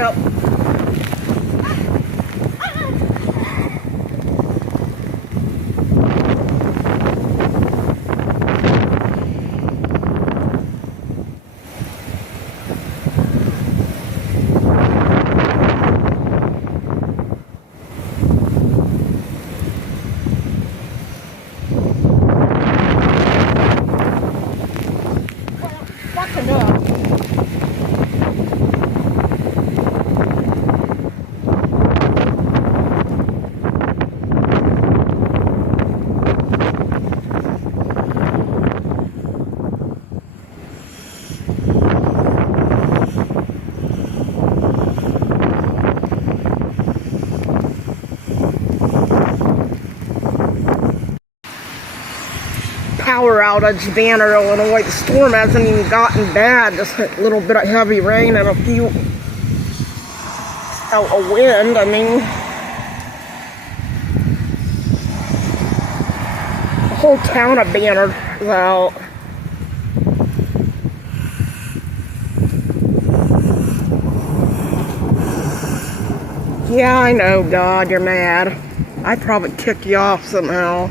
Yep. Fucking up. Power outage, Banner, Illinois. The storm hasn't even gotten bad. Just a little bit of heavy rain and a few out of wind. I mean, the whole town of Banner is out. Yeah, I know, God, you're mad. I'd probably kick you off somehow.